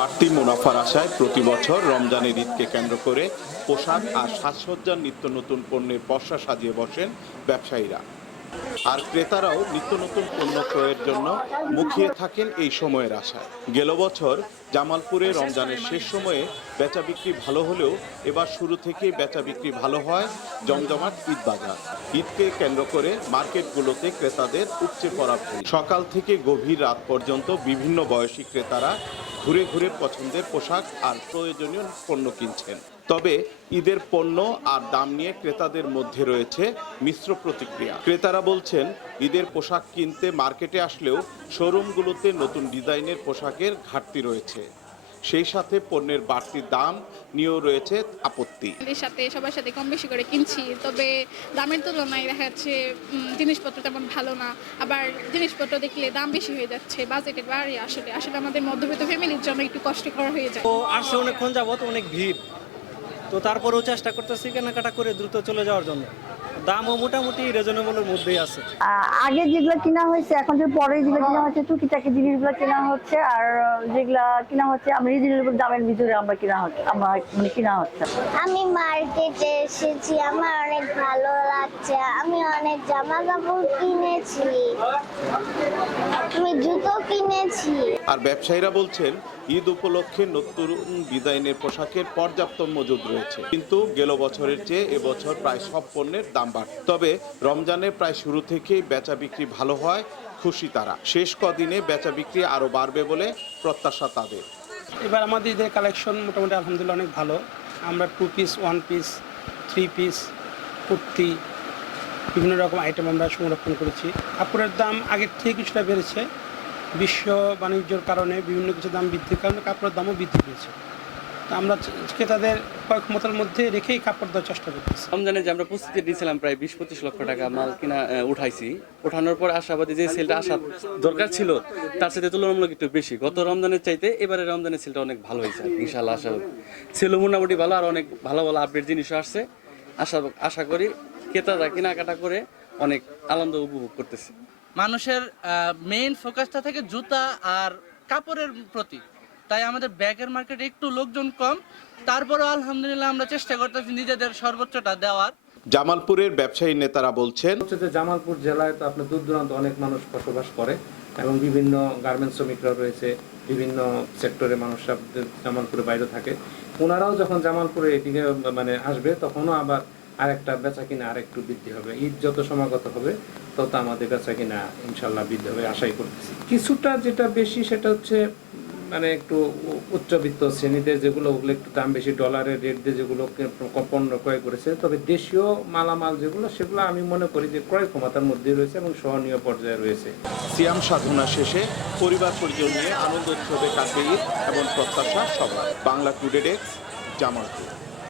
বাড়তি মুনাফার আশায় প্রতি বছর রমজানের ঈদকে কেন্দ্র করে পোশাক আর সাজসজ্জার নিত্য নতুন পণ্যের পসরা সাজিয়ে বসেন ব্যবসায়ীরা। আর ক্রেতারাও নিত্য নতুন পণ্য ক্রয়ের জন্য মুখিয়ে থাকেন এই সময়ের আশায়। গেল বছর জামালপুরে রমজানের শেষ সময়ে বেচা বিক্রি ভালো হলেও এবার শুরু থেকেই বেচা বিক্রি ভালো হয় জমজমাট ঈদ বাজার। ঈদকে কেন্দ্র করে মার্কেটগুলোতে ক্রেতাদের উপচে পড়া ভিড়। সকাল থেকে গভীর রাত পর্যন্ত বিভিন্ন বয়সী ক্রেতারা ঘুরে ঘুরে পছন্দের পোশাক আর প্রয়োজনীয় পণ্য কিনছেন। তবে ঈদের পণ্য আর দাম নিয়ে ক্রেতাদের মধ্যে রয়েছে মিশ্র প্রতিক্রিয়া। ক্রেতারা বলছেন ঈদের পোশাক কিনতে মার্কেটে আসলেও শোরুমগুলোতে নতুন ডিজাইনের পোশাকের ঘাটতি রয়েছে। সেই সাথে পণ্যের বাড়তি দাম নিয়েও রয়েছে আপত্তি। সবার সাথে কম বেশি করে কিনছি, তবে দামের তুলনায় দেখা যাচ্ছে জিনিসপত্র তেমন ভালো না। আবার জিনিসপত্র দেখলে দাম বেশি হয়ে যাচ্ছে, বাজেটের বাইরে। আসলে আমাদের মধ্যবিত্ত ফ্যামিলির জন্য একটু কষ্টকর হয়ে যায়। তো আসছে অনেকক্ষণ যাবত অনেক ভিড়, তো তারপরেও চেষ্টা করতেছি কেনাকাটা করে দ্রুত চলে যাওয়ার জন্য। দামও মোটামুটি রিজনেবলের মধ্যেই আছে। আগে যেগুলো কিনা হয়েছে এখন যে পরে যেগুলো কিনা হচ্ছে টুকিটাকি জিনিসগুলো কেনা হচ্ছে, আর যেগুলা কিনা হচ্ছে আমরা রিজনেবল দামের ভিতরে আমরা কিনা হচ্ছে। আমি মার্কেটে এসেছি, আমার অনেক ভালো লাগছে। আমি অনেক জামা কাপড় কিনেছি, আমি জুতো কিনেছি। আর ব্যবসায়ীরা বলছেন ঈদ উপলক্ষে নতুন ডিজাইনের পোশাকের পর্যাপ্ত মজুদ রয়েছে, কিন্তু গেল বছরের চেয়ে এবছর প্রায় সব পণ্যের দাম বাড়ছে। তবে রমজানের প্রায় শুরু থেকেই বেচা বিক্রি ভালো হয় খুশি তারা। শেষ কদিনে বেচা বিক্রি আরও বাড়বে বলে প্রত্যাশা তাদের। এবার আমাদের ঈদের কালেকশন মোটামুটি আলহামদুলিল্লাহ অনেক ভালো। আমরা 2 পিস, 1 পিস, 3 পিস, কুর্তি, বিভিন্ন রকম আইটেম আমরা সংরক্ষণ করেছি। কাপড়ের দাম আগের থেকে কিছুটা বেড়েছে। বিশ্ব বাণিজ্যের কারণে বিভিন্ন কিছু দাম বৃদ্ধির কারণে কাপড়ের দামও বৃদ্ধি পেয়েছে। আমরা ক্রেতাদের ক্রয় ক্ষমতার মধ্যে রেখেই কাপড় দেওয়ার চেষ্টা করতেছি। রমজানে যে আমরা প্রস্তুতি দিয়েছিলাম প্রায় 20-25 লক্ষ টাকা মাল কিনা উঠাইছি। ওঠানোর পর আশাবাদী যে সেলটা আসা দরকার ছিল তার সাথে তুলনামূলক একটু বেশি। গত রমজানের চাইতে এবারে রমজানের সেলটা অনেক ভালো হয়েছে ইনশাআল্লাহ। আশাবাদী সেলও মোটামুটি ভালো, আর অনেক ভালো ভালো আপডেট জিনিসও আসছে। আশা করি ক্রেতারা কেনাকাটা করে অনেক আনন্দ উপভোগ করতেছে। মানুষের মেইন ফোকাসটা থেকে জুতা আর কাপড়ের প্রতি, তাই আমাদের ব্যাগের মার্কেটে একটু লোকজন কম। তারপরেও আলহামদুলিল্লাহ আমরা চেষ্টা করতেছি নিজেদের সর্বোচ্চটা দেওয়ার। জামালপুরের ব্যবসায়ী নেতারা বলছেন জামালপুর জেলায় তো আপনার দূর দূরান্ত অনেক মানুষ বসবাস করে এবং বিভিন্ন গার্মেন্টস শ্রমিকরা রয়েছে, বিভিন্ন সেক্টরে মানুষরা জামালপুরের বাইরে থাকে। ওনারাও যখন জামালপুরে এদিকে আসবে তখনও আবার আরেকটা বেচা কিনা আরেকটু বৃদ্ধি হবে। ঈদ যত সমাগত হবে তত আমাদের বেচা কিনা ইনশাল্লাহ বৃদ্ধি হবে আশাই করতেছি। কিছুটা যেটা বেশি সেটা হচ্ছে একটু উচ্চবিত্ত শ্রেণীদের যেগুলো, ওগুলো একটু দাম বেশি, ডলারের রেট দিয়ে যেগুলো পণ্য ক্রয় করেছে। তবে দেশীয় মালামাল যেগুলো, সেগুলো আমি মনে করি যে ক্রয় ক্ষমতার মধ্যে রয়েছে এবং সহনীয় পর্যায়ে রয়েছে। সিয়াম সাধনা শেষে পরিবার পরিজন নিয়ে আনন্দ উৎসবে কাটবে ঈদ এমন প্রত্যাশা সবার। Bangla today desk, Jamalpur.